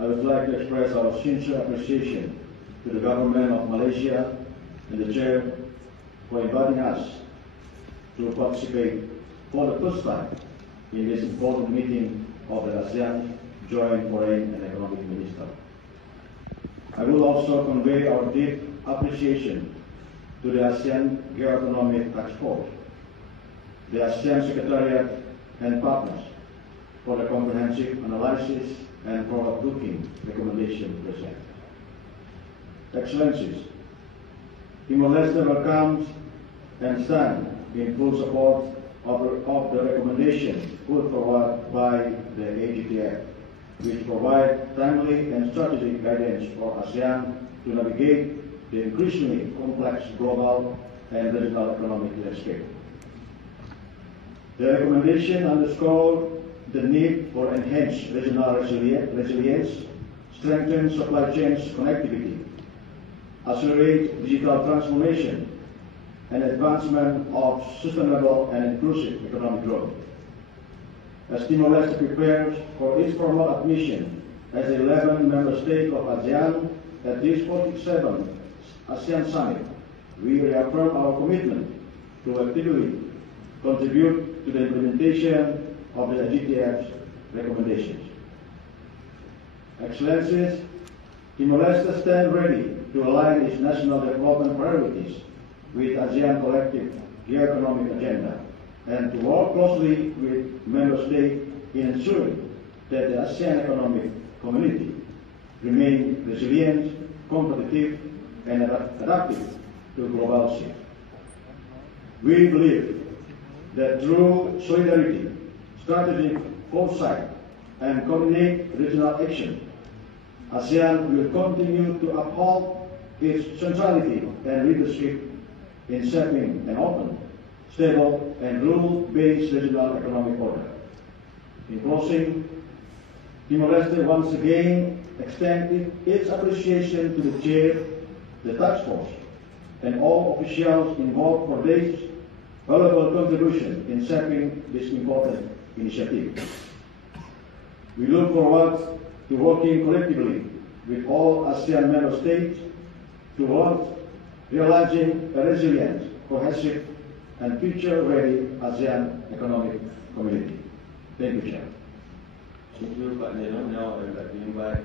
I would like to express our sincere appreciation to the government of Malaysia and the chair for inviting us to participate for the first time in this important meeting of the ASEAN Joint Foreign and Economic Ministers. I will also convey our deep appreciation to the ASEAN Geo-Economic Task Force, the ASEAN Secretariat and partners for the comprehensive analysis and forward-looking recommendation presented. Excellencies, Timor-Leste welcomes and stands in full support of the recommendation put forward by the AGTF, which provide timely and strategic guidance for ASEAN to navigate the increasingly complex global and regional economic landscape. The recommendation underscores the need for enhanced regional resilience, strengthen supply chains connectivity, accelerate digital transformation, and advancement of sustainable and inclusive economic growth. As Timor-Leste prepares for its formal admission as the 11th member state of ASEAN at this 47th ASEAN Summit, we reaffirm our commitment to actively contribute to the implementation of the AGTF's recommendations. Excellencies, Timor-Leste stands ready to align its national development priorities with ASEAN collective geo-economic agenda and to work closely with member states in ensuring that the ASEAN economic community remain resilient, competitive, and adaptive to global shifts. We believe that through solidarity, strategic foresight, and coordinated regional action, ASEAN will continue to uphold its centrality and leadership in shaping an open, stable, and rule-based regional economic order. In closing, Timor-Leste once again extends its appreciation to the chair, the task force, and all officials involved for their valuable contribution in shaping this important initiative. We look forward to working collectively with all ASEAN member states towards realizing a resilient, cohesive, and future-ready ASEAN economic community. Thank you, Chair. Thank you, Pak Neno. Now I would like to invite